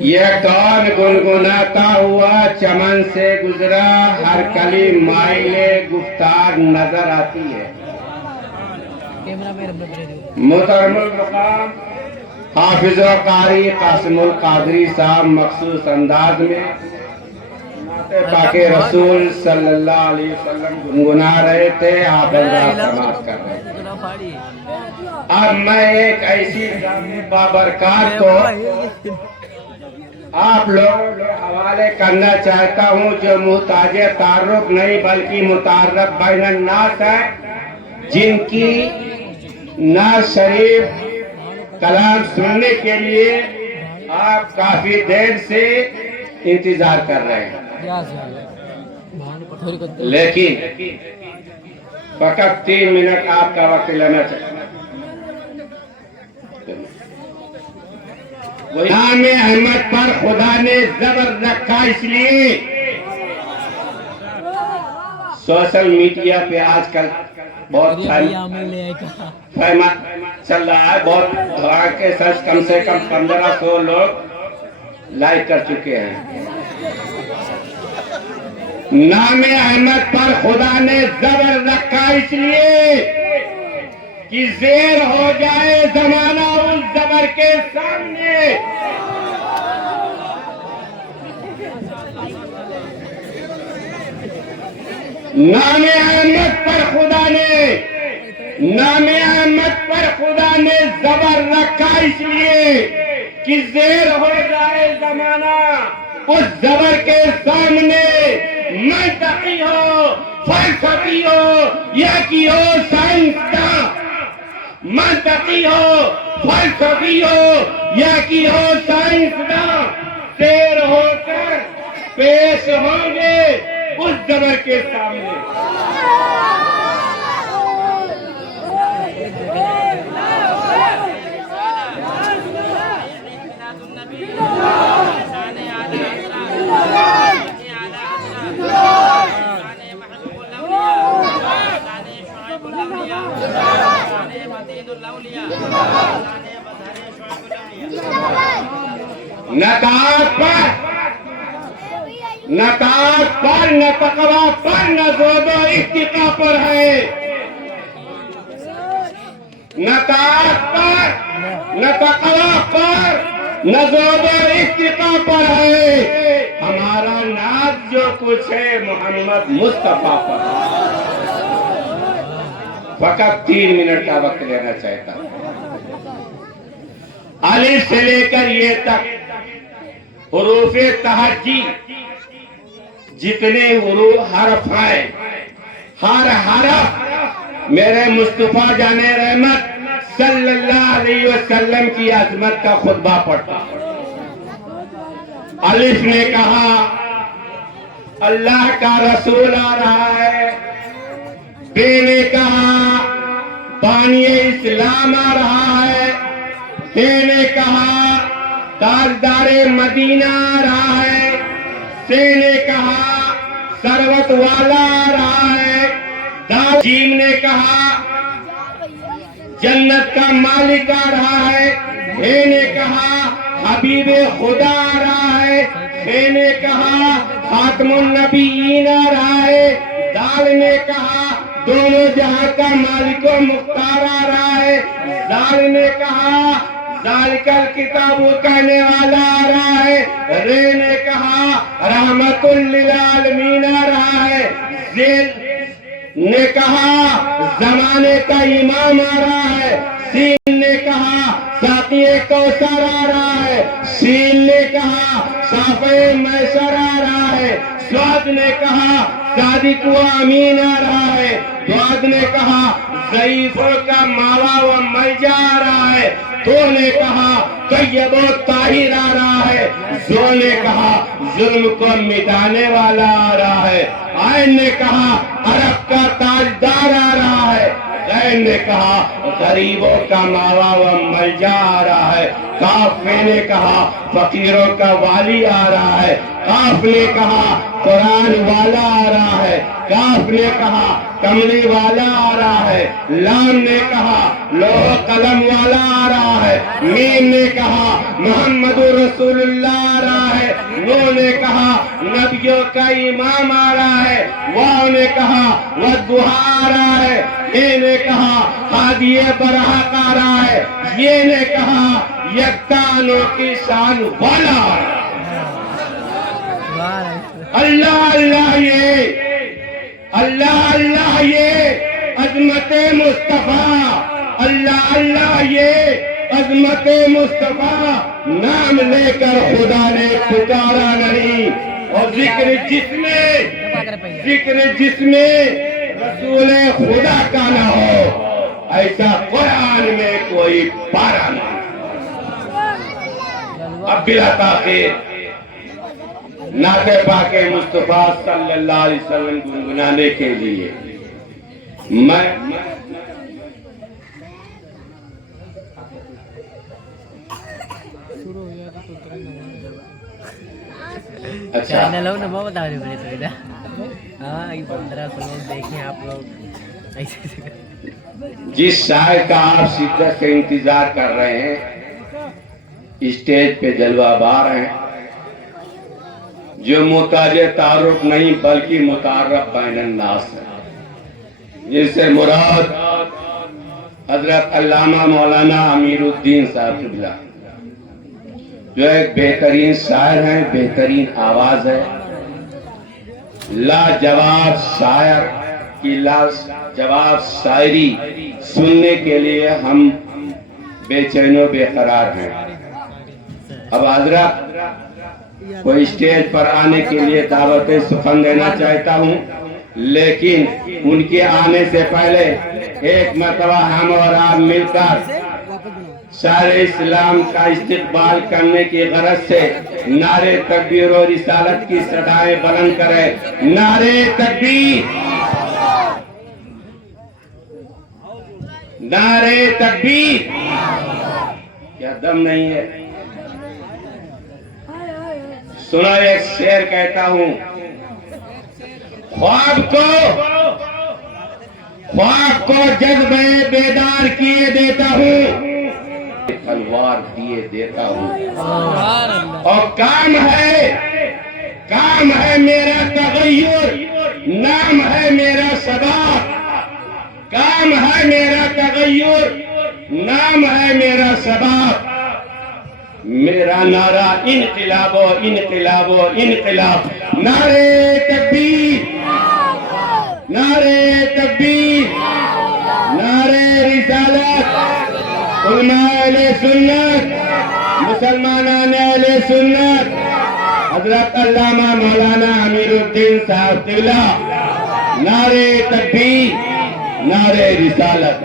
یہ کون گنگناتا ہوا چمن سے گزرا، ہر کلی مائل گفتار نظر آتی ہے۔ محترم المقام حافظ و قاری قاسم القادری صاحب مخصوص انداز میں پاک رسول صلی اللہ علیہ وسلم گنگنا رہے تھے، آپ سماعت کر رہے تھے۔ اب میں ایک ایسی بابرکات کو آپ لوگوں کو حوالے کرنا چاہتا ہوں جو محتاج تعارف نہیں بلکہ متعارف بین الناس ہے، جن کی ناز شریف کلام سننے کے لیے آپ کافی دیر سے انتظار کر رہے ہیں، لیکن فقط 3 منٹ آپ کا وقت لینا چاہتا ہوں۔ نام احمد پر خدا نے زبر رکھا، اس لیے سوشل میڈیا پہ آج کل بہت فہمت چل رہا ہے، بہت دعا کے ساتھ کم سے کم 1500 لوگ لائک کر چکے ہیں۔ نام احمد پر خدا نے زبر رکھا اس لیے کہ زیر ہو جائے زمانہ اس زبر کے سامنے۔ نام احمد پر خدا نے زبر رکھا اس لیے کہ زیر ہو جائے زمانہ اس زبر کے سامنے۔ منطقی ہو، فلسفی ہو یا کی ہو سائنسداں، منطقی ہو، فلسفی ہو یا کی ہو سائنسداں، تیر ہو کر پیش ہوں گے اس زبر کے سامنے۔ نطاق پر نہ تقویٰ پر نہ زہد و اتقاء پر ہے، نطاق پر نہ تقویٰ پر نہ زہد و اتقاء پر ہے، ہمارا ناز جو کچھ ہے محمد مصطفیٰ پر ہے۔ فقط 3 منٹ کا وقت لینا چاہتا ہوں۔ الف سے لے کر یہ تک حروف تہجی جتنے حرف ہیں، ہر حرف میرے مصطفیٰ جان رحمت صلی اللہ علیہ وسلم کی عظمت کا خطبہ پڑھتا۔ الف نے کہا اللہ کا رسول آ رہا ہے، بے نے کہا بانی اسلام آ رہا ہے، تے نے کہا تاجدار مدینہ آ رہا ہے، سے نے کہا ثروت والا آ رہا ہے، جیم نے کہا جنت کا مالک آ رہا ہے، ہے نے کہا حبیب خدا آ رہا ہے، ہے نے کہا خاتم النبیین آ رہا ہے، دال نے کہا دونوں جہاں کا مالک و مختار آ رہا ہے، دال نے کہا ذالک الکتاب کہنے والا آ رہا ہے، رے نے کہا رحمت للعالمین آ رہا ہے، زیل نے کہا زمانے کا امام آ رہا ہے، سین نے کہا ساقی کوثر آ رہا ہے، شین نے کہا شافع میسر آ رہا ہے، سعد نے کہا صادق و امین آ رہا ہے، دعاد نے کہا ضعیفوں کا ماوا و ملجا آ رہا ہے، تو نے کہا طیب و طاہر آ رہا ہے، زو نے کہا ظلم کو مٹانے والا آ رہا ہے، عین نے کہا عرب کا تاجدار آ رہا ہے، غین نے کہا غریبوں کا ماوا و ملجا آ رہا ہے، کاف نے کہا فقیروں کا والی آ رہا ہے، کاف نے کہا قرآن والا آ رہا ہے، کاف نے کہا کملی والا آ رہا ہے، لام نے کہا لوح قلم والا آ رہا ہے، میم نے کہا محمد رسول اللہ آ رہا ہے، نون نے کہا نبیوں کا امام آ رہا ہے، واو نے کہا والضحیٰ آ رہا ہے، اے نے کہا ہادی برحق آ رہا ہے، یہ نے کہا یکتانوں کی شان والا آ رہا ہے۔ اللہ اللہ یہ، اللہ اللہ یہ عظمت مصطفیٰ، اللہ اللہ یہ عظمت مصطفیٰ، نام لے کر خدا نے پکارا نہیں، اور ذکر جس میں رسول خدا کا نہ ہو، ایسا قرآن میں کوئی پارا نہیں۔ اب بلا تاخیر نعت پاک مصطفیٰ صلی اللہ علیہ وسلم گنگنانے کے لیے میں اچھا دیکھیں آپ لوگ جس شاعر کا آپ شدت سے انتظار کر رہے ہیں، اسٹیج پہ جلوہ بار ہیں، جو محتاج تعارف نہیں بلکہ متعارف بین الناس ہے، جس سے مراد حضرت علامہ مولانا امیر الدین صاحب قبلہ، جو ایک بہترین شاعر ہیں، بہترین آواز ہے، لاجواب شاعر کی لاجواب شاعری سننے کے لیے ہم بے چین و بے قرار ہیں۔ اب حضرت کو اسٹیج پر آنے کے لیے دعوت سخن دینا چاہتا ہوں، لیکن ان کے آنے سے پہلے ایک مرتبہ ہم اور آپ مل کر شاعر اسلام کا استقبال کرنے کی غرض سے نعرے تکبیر و رسالت کی صدائیں بلند کریں۔ نعرے تکبیر، نعرے تکبیر، کیا دم نہیں ہے؟ سنا ایک شعر کہتا ہوں، خواب کو جذبے بیدار کیے دیتا ہوں، تلوار دیے دیتا ہوں، اور کام ہے میرا تغیر، نام ہے میرا ثبات، کام ہے میرا تغیر، نام ہے میرا ثبات، میرا نعرہ انقلاب و انقلاب و انقلاب، نعرے تکبیر، نعرے تکبیر، نعرے رسالت، علماء اہل سنت، مسلمانان اہل سنت، حضرت علامہ مولانا امیر الدین صاحب قبلہ، نعرے تکبیر، نعرے رسالت۔